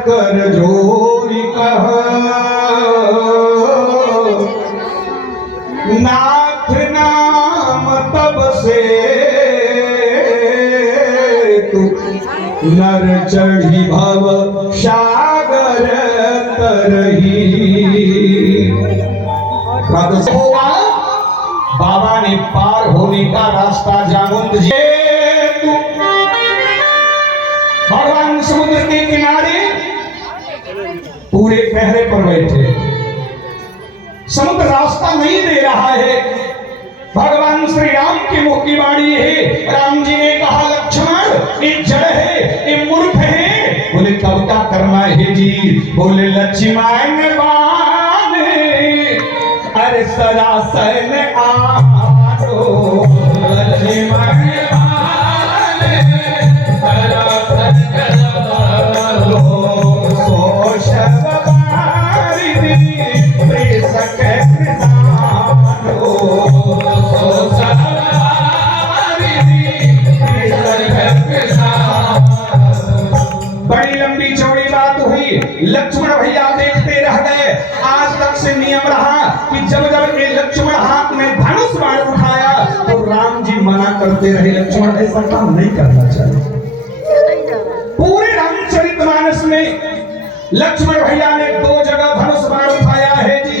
कर जोरी कह, नाथ नाम तब से तू नर चढ़ी भव सागर तरही। बाबा ने पार होने का रास्ता जामुन जी, भगवान समुद्र के किनारे पूरे पहरे पर बैठे, समुद्र रास्ता नहीं दे रहा है। भगवान श्री राम के मुख की वाणी है। राम जी ने कहा लक्ष्मण ये जड़ है, ये मूर्ख है। बोले कब क्या करना है जी? बोले लक्ष्मण बाने अरे सरासन आरो, लक्ष्मण बाने सरासन आरो, सो शब्दारी प्रेसक बड़ी लंबी चौड़ी बात हुई। लक्ष्मण भैया देखते रह गए। आज तक से नियम रहा कि जब जब ये लक्ष्मण हाथ में धनुष बाण उठाया तो राम जी मना करते रहे, लक्ष्मण ऐसा काम नहीं करना चाहिए। पूरे रामचरितमानस में लक्ष्मण भैया ने 2 जगह धनुष बाण उठाया है जी।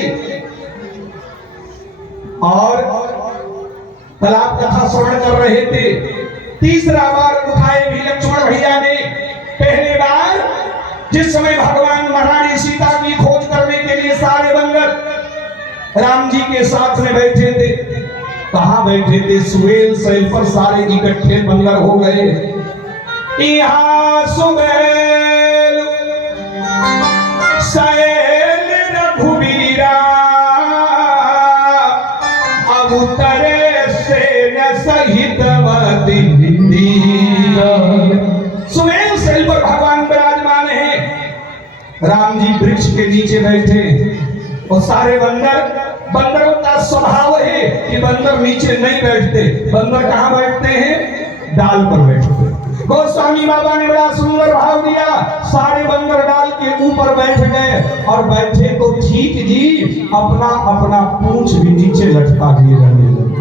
और तालाब कथा श्रवण कर रहे थे, तीसरा बार उठाए भी लक्ष्मण भैया ने। पहले बार जिस समय भगवान महारानी सीता की खोज करने के लिए सारे बंदर राम जी के साथ में बैठे थे। कहां बैठे थे? सुवेल शैल पर सारे इकट्ठे बंदर हो गए। यहाँ सुवेल शैल रघुवीरा अब उतरे सेना सहित सुवेल शैल पर भगवान विराजमान है। राम जी वृक्ष के नीचे बैठे और सारे बंदरों का स्वभाव है कि बंदर नीचे नहीं बैठते। बंदर कहां बैठते हैं? डाल पर बैठते। गोस्वामी बाबा ने बड़ा सुंदर भाव दिया। सारे बंदर डाल के ऊपर बैठ गए और बैठे तो ठीक जी, अपना अपना पूंछ भी नीचे लटका दिए रहने लगे।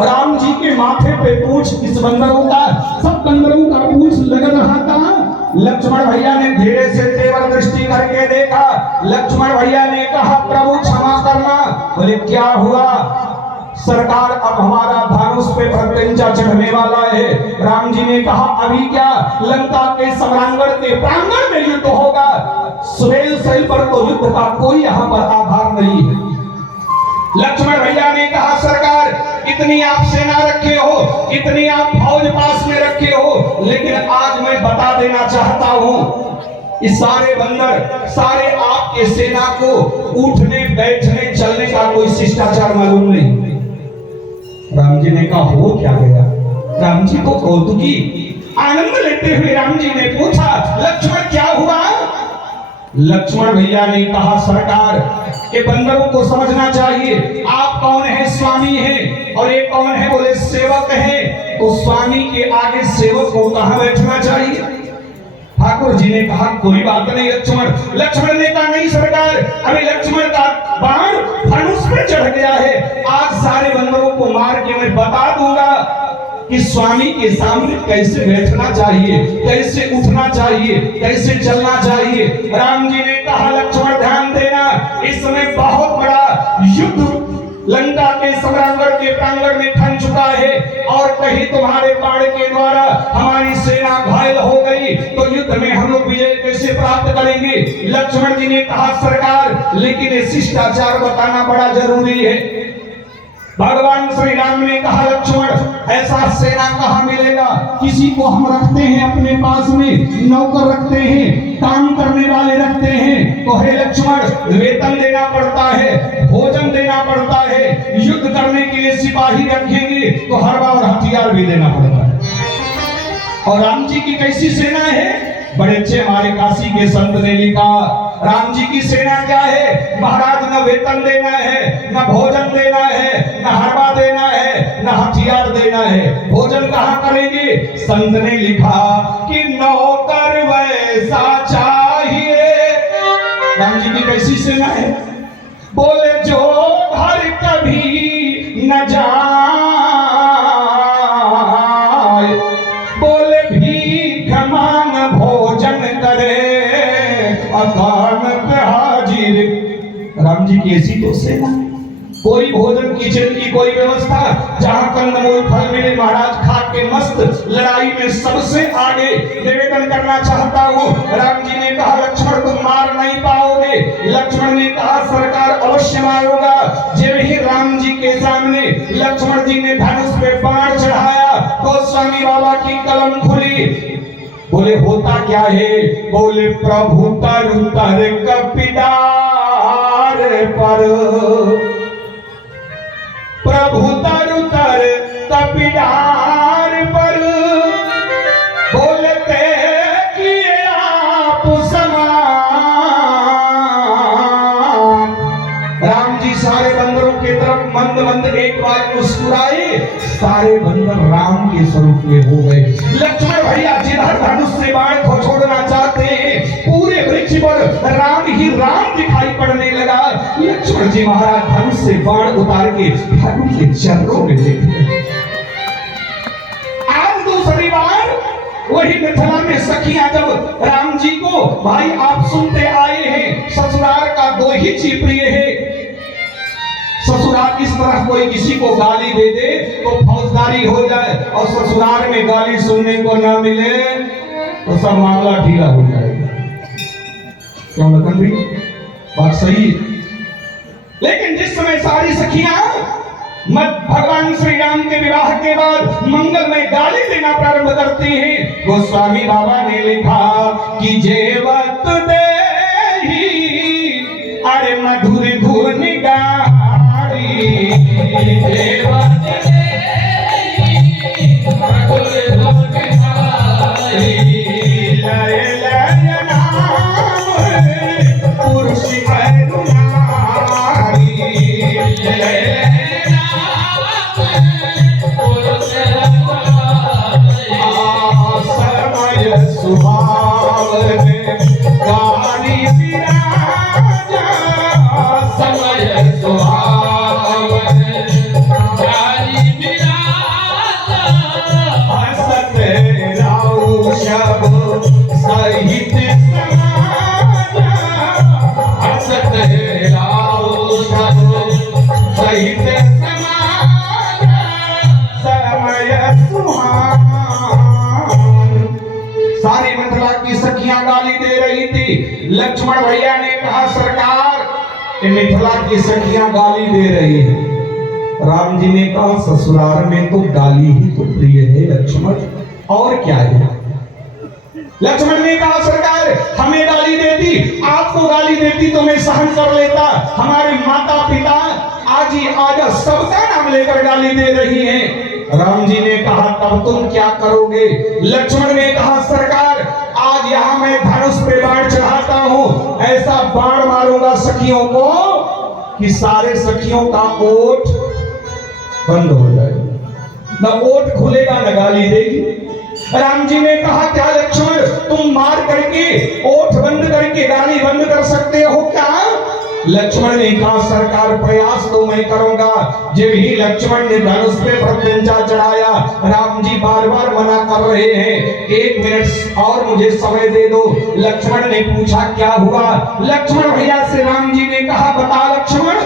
राम जी के माथे पे पूंछ, इस बंदरों का, सब बंदरों का पूंछ लग रहा था। लक्ष्मण भैया ने धीरे से तेवर दृष्टि करके देखा। लक्ष्मण भैया ने कहा प्रभु क्षमा करना। बोले क्या हुआ? सरकार अब हमारा धनुष पे प्रत्यंचा चढ़ने वाला है। राम जी ने कहा अभी क्या, लंका के सम्रांगण के प्रांगण में युद्ध होगा। सुवेल शैल पर तो युद्ध का कोई यहाँ पर आधार नहीं है। लक्ष्मण भैया ने कहा सरकार इतनी आप सेना रखे हो, इतनी आप फौज पास में रखे हो, लेकिन आज मैं बता देना चाहता हूं इस सारे बंदर, सारे आपके सेना को उठने बैठने चलने का कोई शिष्टाचार मालूम नहीं। राम जी ने कहा हो क्या गया? राम जी को कौतुकी आनंद लेते हुए राम जी ने पूछा लक्ष्मण क्या हुआ? लक्ष्मण भैया ने कहा सरकार ये बंदरों को समझना चाहिए, आप कौन है? स्वामी है। और ये कौन है? बोले सेवक है। तो स्वामी के आगे सेवक को कहां बैठना चाहिए? ठाकुर जी ने कहा कोई बात नहीं लक्ष्मण। लक्ष्मण ने कहा नहीं सरकार, अभी लक्ष्मण का बाण धनुष पर चढ़ गया है। आज सारे बंदरों को मार के मैं बता दूंगा कि स्वामी के सामने कैसे बैठना चाहिए, कैसे उठना चाहिए, कैसे चलना चाहिए। राम जी ने कहा लक्ष्मण ध्यान देना, इस समय बहुत बड़ा युद्ध लंका के सम्रांगण के प्रांगण में ठन चुका है और कहीं तुम्हारे बाण के द्वारा हमारी सेना घायल हो गई तो युद्ध में हम लोग विजय कैसे प्राप्त करेंगे? लक्ष्मण जी ने कहा सरकार लेकिन ये शिष्टाचार बताना बड़ा जरूरी है। भगवान श्री राम ने कहा लक्ष्मण ऐसा सेना कहां मिलेगा? किसी को हम रखते हैं अपने पास में, नौकर रखते हैं, काम करने वाले रखते हैं, तो हे लक्ष्मण वेतन देना पड़ता है, भोजन देना पड़ता है। युद्ध करने के लिए सिपाही रखेंगे तो हरवा और हथियार भी देना पड़ता है। और राम जी की कैसी सेना है? बड़े अच्छे हमारे काशी के संत ने लिखा राम जी की सेना क्या है? महाराज न वेतन देना है, न भोजन देना है, न हरवा देना है, न हथियार देना है। भोजन कहाँ करेंगे? संत ने लिखा कि नौकर वे ऐसा चाहिए। राम जी की कैसी सेना है? बोले जो घर कभी न जाए, बोले भीख मांग भोजन करे अकान पे हाजिर। राम जी की ऐसी तो सेना, कोई भोजन किचन की कोई व्यवस्था, जहां कंदमूल फल मिले महाराज खा के मस्त, लड़ाई में सबसे आगे। निवेदन करना चाहता हूं, राम जी ने कहा लक्ष्मण तुम मार नहीं पाओगे। लक्ष्मण ने कहा सरकार अवश्य मारूंगा। जब ही राम जी के सामने लक्ष्मण जी ने धनुष पे बाण चढ़ाया तो स्वामी बाबा की कलम खुली। बोले होता क्या है? बोले प्रभु तरु तर कपिदार पर, प्रभु तरु तर कपिदार पर, बोलते किए आप समान। राम जी सारे बंदरों की तरफ मंद मंद एक बार मुस्कुराए, सारे बंदर राम के स्वरूप में हो गए। लक्ष्मण भैया जिधर धनुष से बाण को छोड़ना चाहते हैं, पूरे वृक्ष पर राम ही राम दिखाई पड़ने लगा। लक्ष्मण जी महाराज धनुष से बाण उतार के ठाकुर के चरणों में लेते। आज दूसरी बार वही मिथिला में सखियां जब राम जी को भाई आप सुनते आए हैं, ससुराल का दो ही चीज प्रिय है। ससुराल इस तरह कोई किसी को गाली दे दे तो फौजदारी हो जाए, और ससुराल में गाली सुनने को न मिले तो सब मामला ढीला हो जाएगा। क्यों लखन भाई, बात सही है। लेकिन जिस समय सारी सखियां भगवान श्री राम के विवाह के बाद मंगल में गाली देना प्रारंभ करती हैं, गोस्वामी बाबा ने लिखा कि जेवत दे अरे मधुर धुन गाड़ी, जेवत दे मधुर धुन गाड़ी, लय लय नाम पुरुष करुणारी, लय सुहावन गाड़ी विराजा, समय सुहावन गाड़ी विराजा, हसत राउ शब सहित समाजा, हसत राउ शब सहित समाजा, समय सुहावन। सारी मिथिला की सखियां गाली दे रही थी। लक्ष्मण भैया ने कहा सरकार ये मिथिला की सखियां गाली दे रही है। राम जी ने कहा ससुराल में तो गाली ही तो प्रिय है लक्ष्मण, और क्या है? लक्ष्मण ने कहा सरकार हमें गाली देती, आपको गाली देती तो मैं सहन कर लेता। हमारे माता पिता आज ही आज सबका नाम लेकर गाली दे रही हैं। राम जी ने कहा तब तुम क्या करोगे? लक्ष्मण ने कहा सरकार आज यहाँ मैं धनुष पे बाण चढ़ाता हूँ, ऐसा बाण मारूंगा सखियों को कि सारे सखियों का ओठ बंद हो जाएगा, न ओठ खुलेगा न गाली देगी। राम जी ने कहा क्या लक्ष्मण तुम मार करके ओठ बंद करके गाली बंद कर सकते हो क्या? लक्ष्मण ने कहा सरकार प्रयास तो मैं करूंगा। जब ही लक्ष्मण ने धनुष पे प्रत्यंचा चढ़ाया, राम जी बार बार मना कर रहे हैं, 1 मिनट और मुझे समय दे दो। लक्ष्मण ने पूछा क्या हुआ? लक्ष्मण भैया से राम जी ने कहा बता लक्ष्मण,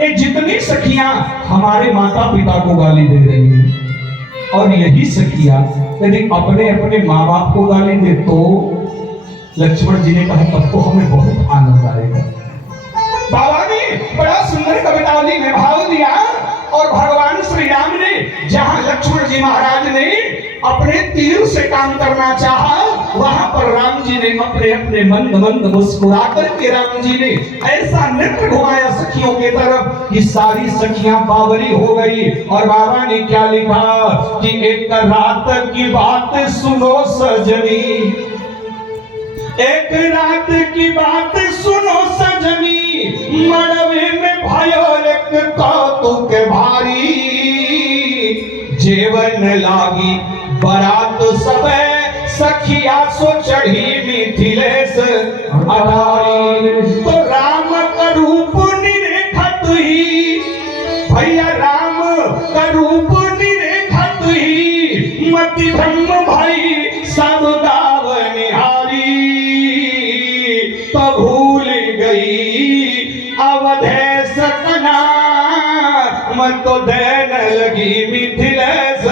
ये जितनी सखियां हमारे माता पिता को गाली दे रही हैं, और यही सखियां यदि अपने अपने माँ बाप को गाली दे तो? लक्ष्मण जी ने कहा तब तो हमें बहुत आनंद आएगा। बाबा ने बड़ा सुंदर कवितावली में भाव दिया, और भगवान श्री राम ने जहां लक्ष्मण जी महाराज ने अपने तीर से काम करना चाहा, वहां पर राम जी ने अपने अपने मंद मंद मुस्कुरा करके राम जी ने ऐसा नेत्र घुमाया सखियों के तरफ कि सारी सखियां बावरी हो गई। और बाबा ने क्या लिखा कि एक रात की बात सुनो सजनी, एक रात की बात सुनो सजनी, मड़वे में भयो एक कौतुक भारी, जेवन लागी बारात सब सखिया सो चढ़ी मिथिलेश अटारी। तो राम का रूप निरेखत ही, भैया राम का रूप निरेखत ही, मति ब्रह्म भाई सब गाव निहारी। तो भूल गई अवधेश का नाम, तो देन लगी मिथिलेश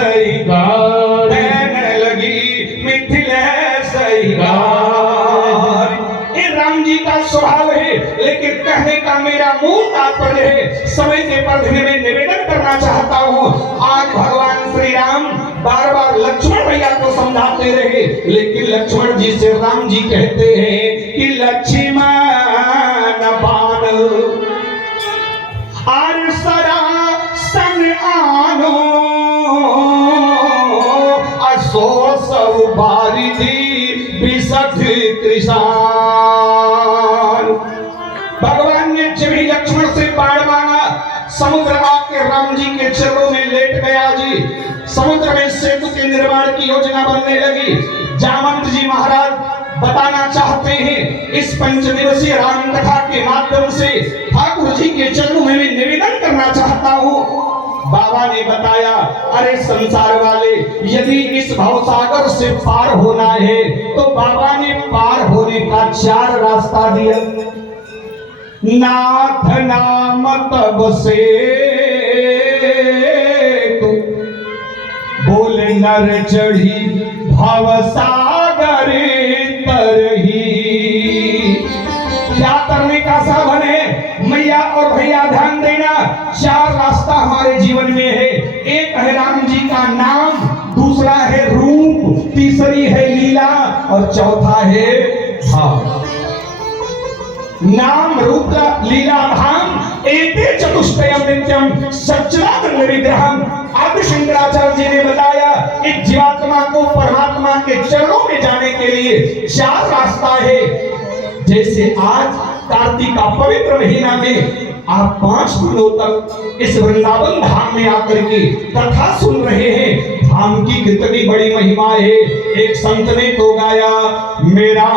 गार, देन लगी मिथिलेश गार। ये राम जी का स्वभाव है, लेकिन कहने का मेरा मूल तात्पर्य है, समय के परिधि में निवेदन करना चाहता हूँ। आज भगवान श्री राम बार बार लक्ष्मण भैया को समझाते रहे, लेकिन लक्ष्मण जी से राम जी कहते हैं कि लक्ष्मण बाण आर सरा सन आनो, असो सब बारिधि बिसठ कृषान। भगवान ने जब ही लक्ष्मण से बाण मांगा, समुद्र आके राम जी के चरणों में लेट गया जी। समुद्र में सेतु के निर्माण की योजना बनने लगी। जामवंत जी महाराज बताना चाहते हैं, इस पंचदिवसीय राम कथा के माध्यम से ठाकुर जी के चरणों में मैं निवेदन करना चाहता हूँ। बाबा ने बताया, अरे संसार वाले, यदि इस भवसागर से पार होना है तो बाबा ने पार होने का 4 रास्ता दिया। नाथ नाम तब से तो बोल नर चढ़ी भवसागर तरही। क्या करने का साधन है मैया और भैया, ध्यान देना। 4 रास्ता हमारे जीवन में है। एक है राम जी का नाम, दूसरा है रूप, तीसरी है लीला और चौथा है भाव। नाम रूप लीला भाव एते चतुष्टयम नित्यम सच्चिदानंद विग्रहम। आदि शंकराचार्य जी ने बताया, एक जीवात्मा को परमात्मा के चरणों में जाने के लिए 4 रास्ता है। जैसे आज कार्तिक का पवित्र महीना में आप 5 दिनों तक इस वृंदावन धाम में आकर के कथा सुन रहे हैं, धाम की कितनी बड़ी महिमा है। एक संत ने तो गाया, मेरा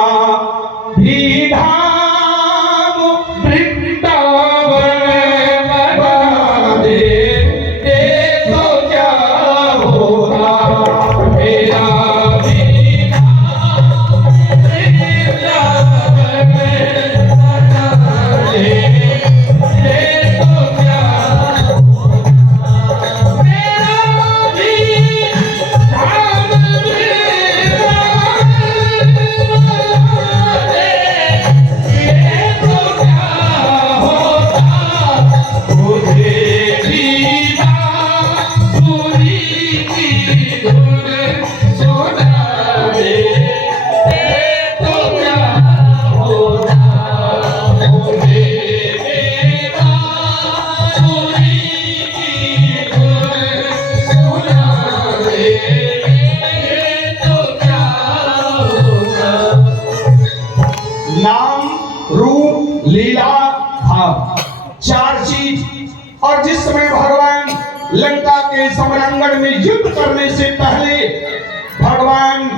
भी धाम वृंदावन बना दे, देखो क्या होगा। मेरा भी धाम वृंदावन बना दे, देखो क्या होगा। मेरा भी धाम नाम रूप लीला भाव 4 चीज। और जिस समय भगवान लंका के समरांगण में युद्ध करने से पहले भगवान,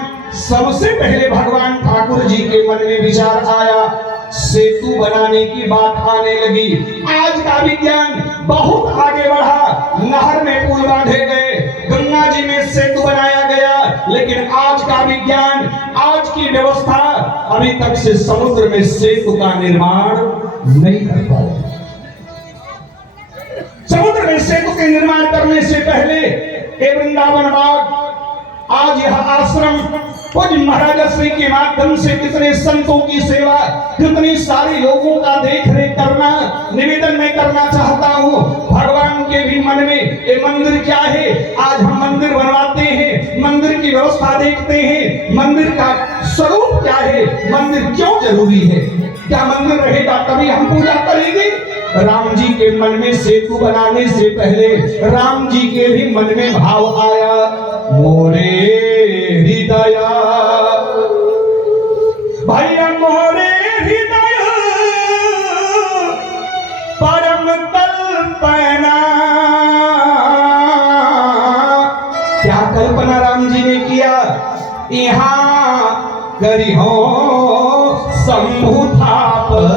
सबसे पहले भगवान ठाकुर जी के मन में विचार आया, सेतु बनाने की बात आने लगी। आज का विज्ञान बहुत आगे बढ़ा, नहर में पुल बांधे गए, गंगा जी में सेतु बनाया गया, लेकिन आज का विज्ञान, आज की व्यवस्था अभी तक से समुद्र में सेतु का निर्माण नहीं कर पाया। समुद्र में सेतु के निर्माण करने से पहले ये वृंदावन बाग, आज यह आश्रम पूज्य महाराज श्री के माध्यम से कितने संतों की सेवा, कितने सारे लोगों का देख रेख करना, निवेदन में करना चाहता हूँ। भगवान के भी मन में ये मंदिर क्या है, आज हम मंदिर बनवाते हैं, मंदिर की व्यवस्था देखते हैं, मंदिर का स्वरूप क्या है, मंदिर क्यों जरूरी है, क्या मंदिर रहेगा तभी हम पूजा करेंगे। राम जी के मन में सेतु बनाने से पहले राम जी के भी मन में भाव आया, मोरे हृदय भैया मोरे हृदय परम कल्पना। क्या कल्पना राम जी ने किया, यहाँ करी हो शंभु थापर।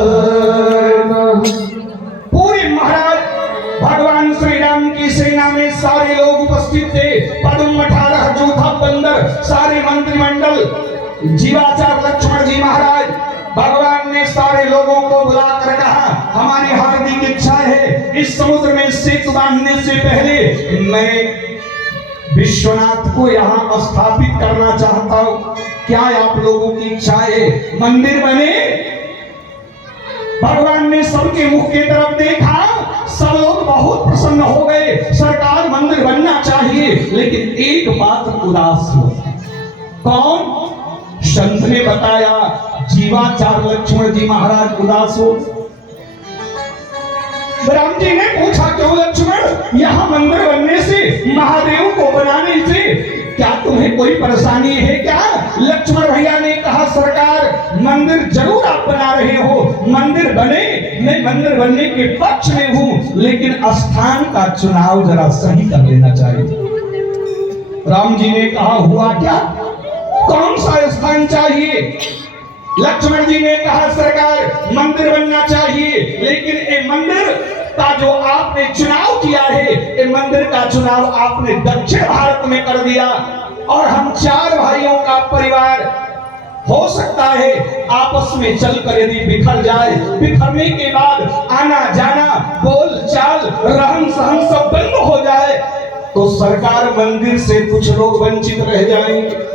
पूरे महाराज भगवान श्री राम की सेना में सारे लोग उपस्थित थे। पद्म 18 जोधा बंदर, सारे मंत्रिमंडल, जीवाचार लक्ष्मण जी महाराज, भगवान ने सारे लोगों को बुलाकर कहा, हमारी हार्दिक इच्छा है इस समुद्र में सेतु बांधने से पहले मैं विश्वनाथ को यहाँ स्थापित करना चाहता हूं। क्या आप लोगों की इच्छा है मंदिर बने? भगवान ने सबके मुख की तरफ देखा, सब लोग बहुत प्रसन्न हो गए। सरकार मंदिर बनना चाहिए, लेकिन एक बात उदास हो। कौन? संत ने बताया, जीवाचार लक्ष्मण जी महाराज उदास हो। राम जी ने पूछा, क्यों लक्ष्मण? यहाँ मंदिर बनने से, महादेव को बनाने से क्या तुम्हें कोई परेशानी है क्या? लक्ष्मण भैया ने कहा, सरकार मंदिर जरूर आप बना रहे हो, मंदिर बने, मैं मंदिर बनने के पक्ष में हूं, लेकिन स्थान का चुनाव जरा सही कर लेना चाहिए। राम जी ने कहा, हुआ क्या? कौन सा स्थान चाहिए? लक्ष्मण जी ने कहा, सरकार मंदिर बनना चाहिए, लेकिन ये मंदिर का जो आपने चुनाव किया है, ये मंदिर का चुनाव आपने दक्षिण भारत में कर दिया, और हम 4 भाइयों का परिवार हो सकता है आपस में चलकर यदि बिखर जाए, बिखरने के बाद आना जाना, बोल चाल, रहन सहन सब बंद हो जाए, तो सरकार मंदिर से कुछ लोग वंचित रह जाएंगे।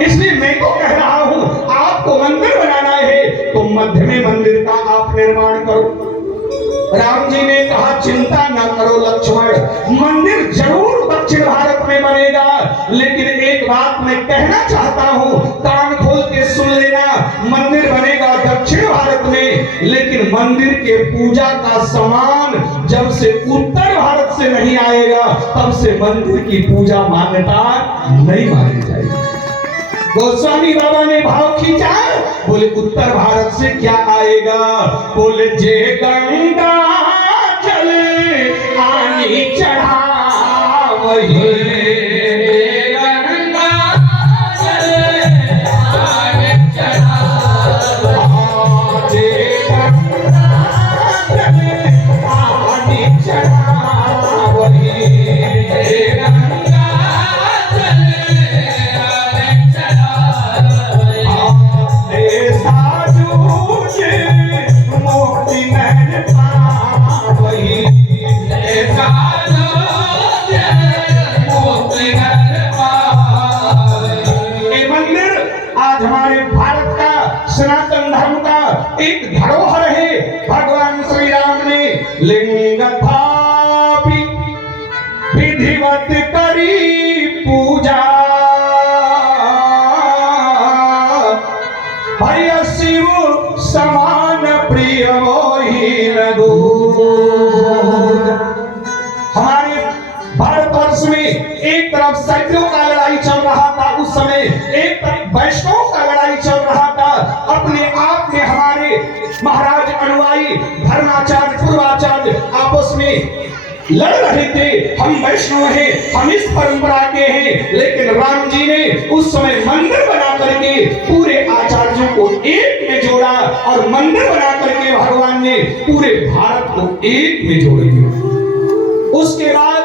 इसलिए मैं तो कह रहा हूं, आपको मंदिर बनाना है तो मध्य में मंदिर का आप निर्माण करो। राम जी ने कहा, चिंता न करो लक्ष्मण, मंदिर जरूर दक्षिण भारत में बनेगा, लेकिन एक बात मैं कहना चाहता हूं, कान खोल के सुन लेना, मंदिर बनेगा दक्षिण भारत में, लेकिन मंदिर के पूजा का सामान जब से उत्तर भारत से नहीं आएगा, तब से मंदिर की पूजा मान्यता नहीं मानी जाएगी। गोस्वामी बाबा ने भाव खींचा, बोले उत्तर भारत से क्या आएगा? बोले जे गंगा जल आनी चढ़ा वही गंगा जल आनी चढ़ा, जे गंगा जल आनी चढ़ा वही गंगा जल सनातन धर्म का एक धरोहर है। भगवान श्री राम ने लिंग थापी विधिवत करी पूजा, भैया शिव समान प्रिय मोहि न दूज। हमारे भारतवर्ष में एक तरफ सैन्यों का लड़ाई चल रहा था, उस समय एक तरफ वैष्णवों का लड़ाई चल रहा था। अपने आप में हमारे महाराज अनुयायी धर्माचार्य पूर्वाचार्य आपस में लड़ रहे थे, हम वैष्णव हैं, हम इस परंपरा के हैं, लेकिन राम जी ने उस समय मंदिर बना करके पूरे आचार्यों को एक में जोड़ा, और मंदिर बना करके भगवान ने पूरे भारत को एक में जोड़ दिया। उसके बाद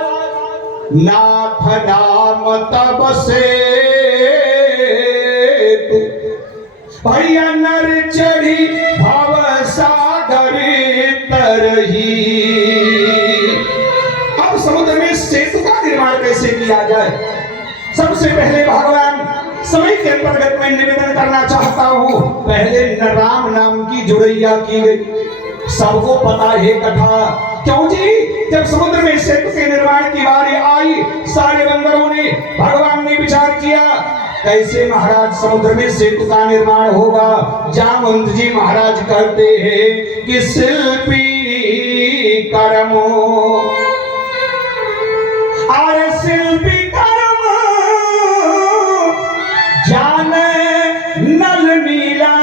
नाथ नाम तब से भैया नर चढ़ी भव सागर तरही। अब समुद्र में सेतु का निर्माण कैसे किया जाए? सबसे पहले भगवान समय के अंतर्गत मैं निवेदन करना चाहता हूं, पहले राम नाम की जुड़ैया की गई। सबको पता है कथा, क्यों जी? जब समुद्र में सेतु के निर्माण की बारी आई, सारे बंदरों ने, भगवान ने विचार किया, कैसे महाराज समुद्र में सेतु का निर्माण होगा? जामवंत जी महाराज कहते हैं कि शिल्पी कर्मो और शिल्पी कर्म जाने नल नीला।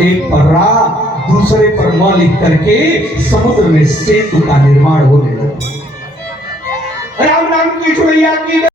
एक पर रा दूसरे पर म लिख करके समुद्र में सेतु का निर्माण होने लगा। राम नाम की जुड़ैया की